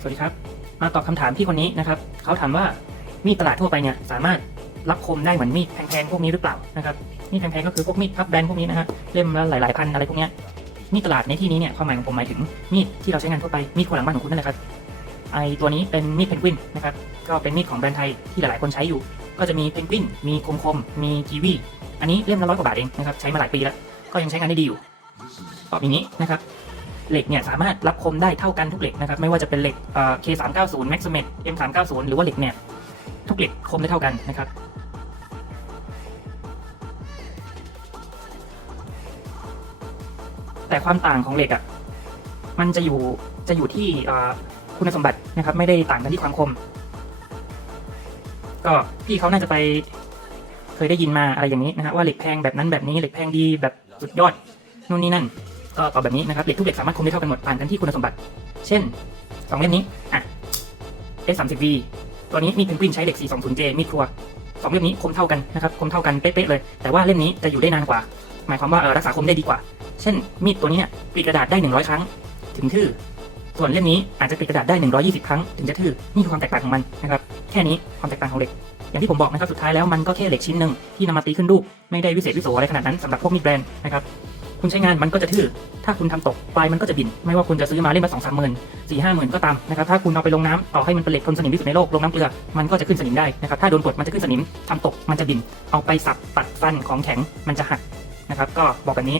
สวัสดีครับ มาตอบคำถามพี่คนนี้นะครับ เขาถามว่ามีดตลาดทั่วไปเนี่ยสามารถรับคมได้เหมือนมีดแพงๆพวกนี้หรือเปล่านะครับ มีดแพงๆก็คือพวกมีดพับแบนพวกนี้นะฮะ เล่มละหลายๆพันอะไรพวกเนี้ย มีดตลาดในที่นี้เนี่ยความหมายของผมหมายถึงมีดที่เราใช้งานทั่วไป มีดครัวหลังบ้านของคุณนั่นแหละครับ ไอตัวนี้เป็นมีดเพนกวินนะครับ ก็เป็นมีดของแบรนด์ไทยที่หลายๆคนใช้อยู่ ก็จะมีเพนกวิน มีคมคมมีกีวีอันนี้เล่มละร้อยกว่าบาทเองนะครับ ใช้มาหลายปีแล้ว ก็ยังใช้งานได้ดีอยู่ตอบอย่างนี้นะครับ เหล็กเนี่ยสามารถรับคมได้เท่ากันทุกเหล็กนะครับไม่ว่าจะเป็นเหล็กเอ่อ K390 Maximet M390 หรือว่าเหล็กเนี่ยทุกเหล็กคมได้เท่ากันนะครับแต่ความต่างของเหล็กอะมันจะอยู่จะอยู่ที่คุณสมบัตินะครับ ไม่ได้ต่างกันที่ความคม ก็พี่เขาน่าจะไปเคยได้ยินมาอะไรอย่างนี้นะฮะว่าเหล็กแพงแบบนั้นแบบนี้เหล็กแพงดีแบบสุดยอดนู่นนี่นั่น ก็ตอบแบบนี้นะครับเหล็กทุกเหล็กสามารถคมได้เท่ากันหมดต่างกันที่คุณสมบัติ เช่นสองเล่มนี้อะ S30V ตัวนี้มีเพนกวินใช้เหล็ก 420J มีดครัวสองเล่มนี้คมเท่ากันนะครับคมเท่ากันเป๊ะๆเลย แต่ว่าเล่มนี้จะอยู่ได้นานกว่า หมายความว่ารักษาคมได้ดีกว่า เช่น มีดตัวนี้เนี่ยกรีดกระดาษได้ 100 ครั้ง ถึงทื่อส่วนเล่มนี้อาจจะกรีดกระดาษได้ 120 ครั้งถึงจะทื่อนี่คือความแตกต่างของมันนะครับแค่นี้ความแตกต่างของเหล็กอย่างที่ผมบอกนะครับสุดท้ายแล้วมันก็แค่เหล็กชิ้นหนึ่งที่นำมาตีขึ้นรูปไม่ได้วิเศษวิโสอะไรขนาดนั้นสำหรับพวกมีดแบรนด์นะครับ คุณใช้งานมันก็จะทื่อ ถ้าคุณทำตกปลายมันก็จะบิน ไม่ว่าคุณจะซื้อมาเล่นมละสองสามหมื่นสี่ห้าหมื่นก็ตามนะครับ ถ้าคุณเอาไปลงน้ำต่อให้มันเป็นเหล็กทนสนิมที่สุดในโลก ลงน้ำเกลือ มันก็จะขึ้นสนิมได้นะครับ ถ้าโดนกดมันจะขึ้นสนิมทำตกมันจะบิน เอาไปสับตัดฟันของแข็งมันจะหักนะครับ ก็บอกแบบนี้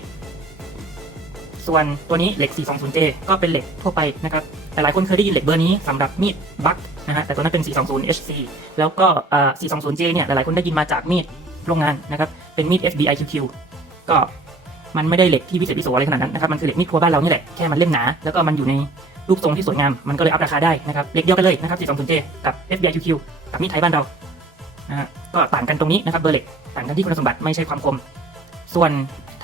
ส่วนตัวนี้เหล็ก 420J ก็เป็นเหล็กทั่วไปนะครับ แต่หลายคนเคยได้ยินเหล็กเบอร์นี้สำหรับมีดบัคนะฮะ แต่ตัวนั้นเป็น 420HC แล้วก็ 420J เนี่ย หลายๆคนได้ยินมาจากมีดโรงงานนะครับ เป็นมีด FBIQQ ก็ มันไม่ได้เหล็กที่วิเศษวิโสอะไรขนาดนั้นนะครับมันคือเหล็กมีดครัวบ้านเรานี่แหละแค่มันเล่มหนาแล้วก็มันอยู่ในรูปทรงที่สวยงามมันก็เลยอัพราคาได้นะครับเหล็กเดียวกันเลยนะครับ 420J กับ FBIQQ กับมีดไทยบ้านเรานะฮะก็ต่างกันตรงนี้นะครับเบอร์เหล็กต่างกันที่คุณสมบัติไม่ใช่ความคม ส่วน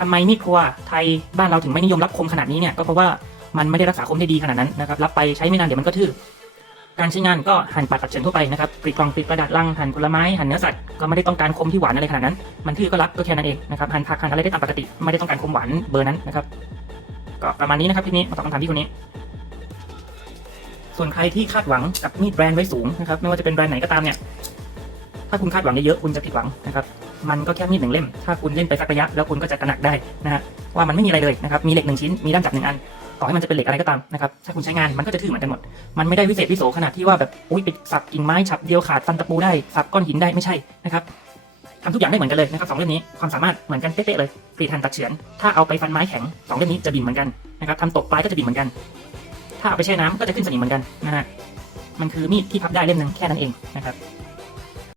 ทำไมมีดครัวไทยบ้านเราถึงไม่นิยมรับคมขนาดนี้เนี่ยก็เพราะว่ามันไม่ได้รักษาคมได้ดีขนาดนั้นนะครับรับไปใช้ไม่นานเดี๋ยวมันก็ทื่อ การใช้งานก็หั่นปัดตัดเฉือนทั่วไปนะครับกรีดกล่องกรีดกระดาษลังหั่นผลไม้หั่นเนื้อสัตว์ก็ไม่ได้ต้องการคมที่หวานอะไรขนาดนั้น มันทื่อก็รับก็แค่นั้นเองนะครับหั่นผักหั่นอะไรได้ตามปกติ ไม่ได้ต้องการคมหวานเบอร์นั้นนะครับก็ประมาณนี้นะครับทีนี้มาตอบคำถามพี่คนนี้ ส่วนใครที่คาดหวังกับมีดแบรนด์ไว้สูงนะครับไม่ว่าจะเป็นแบรนด์ไหนก็ตามเนี่ยถ้าคุณคาดหวังเยอะๆคุณจะผิดหวังนะครับมันก็แค่มีดหนึ่งเล่ม ถ้าคุณเล่นไปสักระยะแล้วคุณก็จะตระหนักได้นะฮะว่ามันไม่มีอะไรเลยนะครับมีเหล็กหนึ่งชิ้นมีด้ามจับหนึ่งอัน ต่อให้มันจะเป็นเหล็กอะไรก็ตามนะครับถ้าคุณใช้งานมันก็จะทื่อเหมือนกันหมด มันไม่ได้วิเศษวิโสขนาดที่ว่าแบบอุ้ยไปสับกิ่งไม้ฉับเดียวขาดฟันตะปูได้สับก้อนหินได้ไม่ใช่นะครับทำทุกอย่างได้เหมือนกันเลยนะครับสองเล่มนี้ความสามารถเหมือนกันเป๊ะๆเลยกรีดหันตัดเฉือนถ้าเอาไปฟันไม้แข็งสองเล่มนี้จะบินเหมือนกันนะครับทำตกปลายก็จะบินเหมือนกัน ถ้าเอาไปแช่น้ำก็จะขึ้นสนิมเหมือนกันนะฮะมันคือมีดที่พับได้เล่มหนึ่งแค่นั้นเองนะครับ